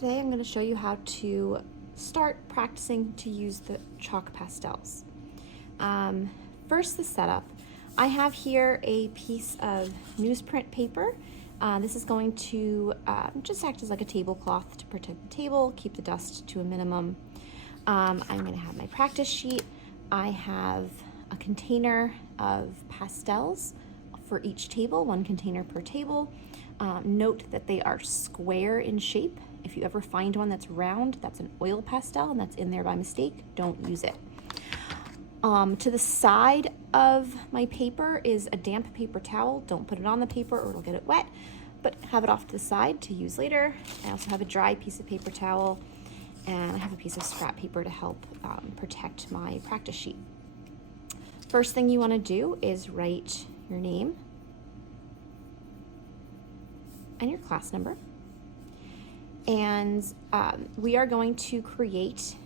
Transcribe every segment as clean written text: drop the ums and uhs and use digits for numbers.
Today I'm going to show you how to start practicing to use the chalk pastels. First, the setup. I have here a piece of newsprint paper. This is going to just act as like a tablecloth to protect the table, keep the dust to a minimum. I'm going to have my practice sheet. I have a container of pastels for each table, one container per table. Note that they are square in shape. If you ever find one that's round, that's an oil pastel and that's in there by mistake, don't use it. To the side of my paper is a damp paper towel. Don't put it on the paper or it'll get it wet, but have it off to the side to use later. I also have a dry piece of paper towel, and I have a piece of scrap paper to help protect my practice sheet. First thing you want to do is write your name and your class number. And we are going to create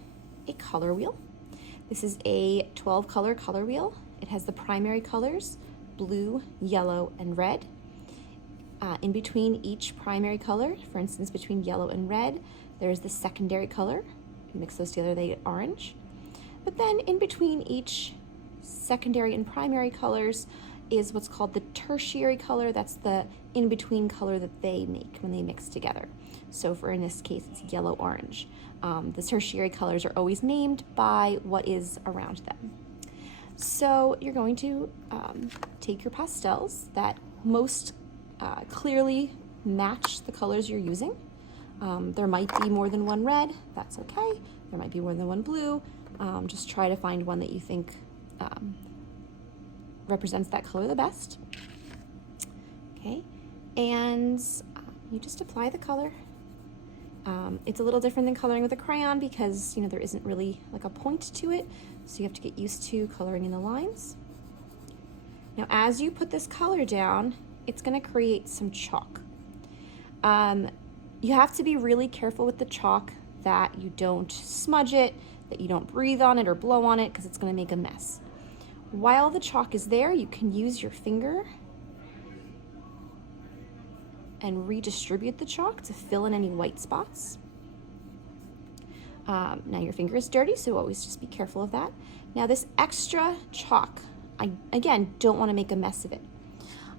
a color wheel. This is a 12 color wheel. It has the primary colors, blue, yellow, and red. In between each primary color, for instance, between yellow and red, there's the secondary color. If you mix those together, they get orange. But then in between each secondary and primary colors is what's called the tertiary color. That's the in-between color that they make when they mix together. So for in this case, it's yellow-orange. The tertiary colors are always named by what is around them. So you're going to take your pastels that most clearly match the colors you're using. There might be more than one red, that's okay. There might be more than one blue. Just try to find one that you think represents that color the best. Okay, and you just apply the color. It's a little different than coloring with a crayon because, there isn't really like a point to it, so you have to get used to coloring in the lines. Now, as you put this color down, it's going to create some chalk. You have to be really careful with the chalk that you don't smudge it, that you don't breathe on it or blow on it, because it's going to make a mess. While the chalk is there, you can use your finger and redistribute the chalk to fill in any white spots. Now your finger is dirty, so always just be careful of that. Now this extra chalk, I again don't want to make a mess of it.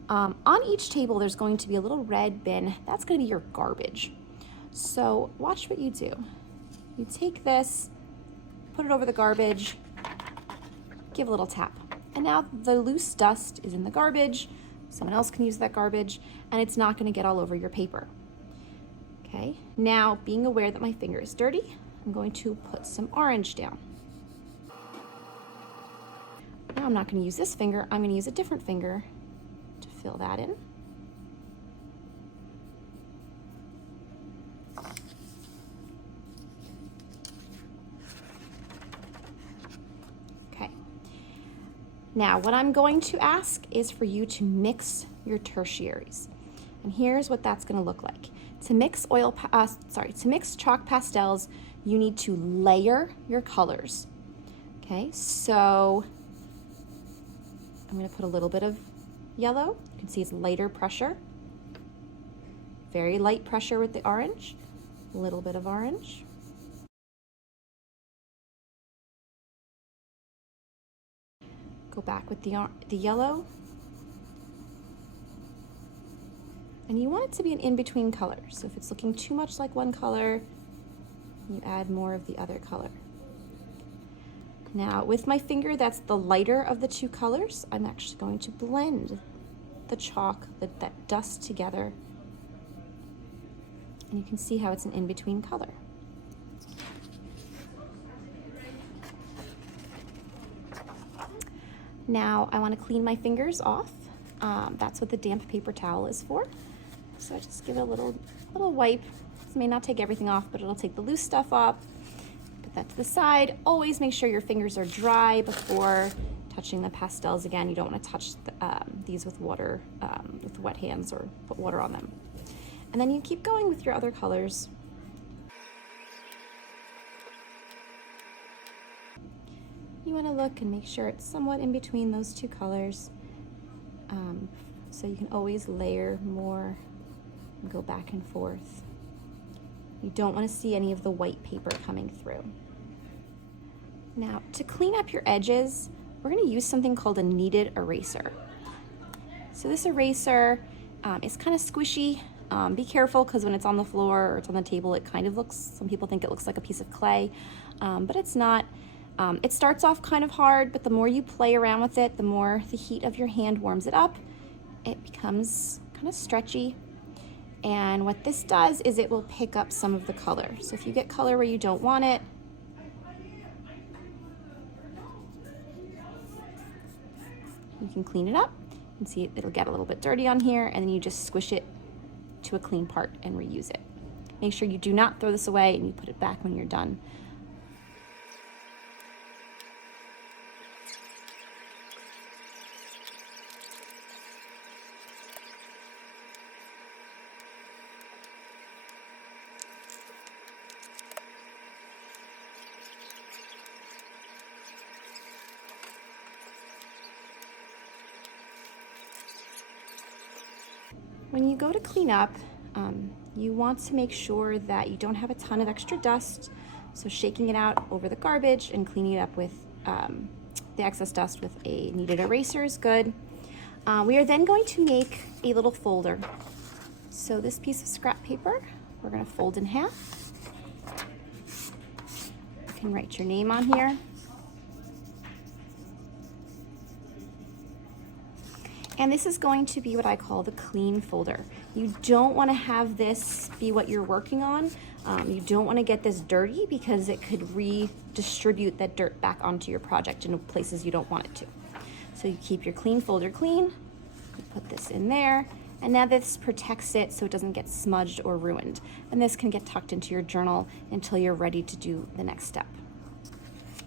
On each table there's going to be a little red bin. That's going to be your garbage. So watch what you do. You take this, put it over the garbage, give a little tap. And now the loose dust is in the garbage. Someone else can use that garbage, and it's not going to get all over your paper. Okay, now being aware that my finger is dirty, I'm going to put some orange down. Now I'm not going to use this finger, I'm going to use a different finger to fill that in. Okay. Now, what I'm going to ask is for you to mix your tertiaries. And here's what that's going to look like. To mix chalk pastels, you need to layer your colors. Okay, so I'm going to put a little bit of yellow. You can see it's lighter pressure. Very light pressure with the orange. A little bit of orange. Go back with the yellow. And you want it to be an in-between color. So if it's looking too much like one color, you add more of the other color. Now with my finger, that's the lighter of the two colors, I'm actually going to blend the chalk, that dust together. And you can see how it's an in-between color. Now I want to clean my fingers off. That's what the damp paper towel is for. So I just give it a little wipe. This may not take everything off, but it'll take the loose stuff off. Put that to the side. Always make sure your fingers are dry before touching the pastels. Again, you don't want to touch these with water, with wet hands, or put water on them. And then you keep going with your other colors. You want to look and make sure it's somewhat in between those two colors. So you can always layer more and go back and forth. You don't want to see any of the white paper coming through. Now, to clean up your edges, we're going to use something called a kneaded eraser. So this eraser is kind of squishy. Be careful, because when it's on the floor or it's on the table, it kind of looks, some people think it looks like a piece of clay, but it's not. It starts off kind of hard, but the more you play around with it, the more the heat of your hand warms it up. It becomes kind of stretchy. And what this does is it will pick up some of the color. So if you get color where you don't want it, you can clean it up and see it'll get a little bit dirty on here, and then you just squish it to a clean part and reuse it. Make sure you do not throw this away and you put it back when you're done. When you go to clean up, you want to make sure that you don't have a ton of extra dust. So shaking it out over the garbage and cleaning it up with the excess dust with a kneaded eraser is good. We are then going to make a little folder. So this piece of scrap paper, we're going to fold in half. You can write your name on here. And this is going to be what I call the clean folder. You don't want to have this be what you're working on. You don't want to get this dirty, because it could redistribute that dirt back onto your project in places you don't want it to. So you keep your clean folder clean, you put this in there, and now this protects it so it doesn't get smudged or ruined. And this can get tucked into your journal until you're ready to do the next step.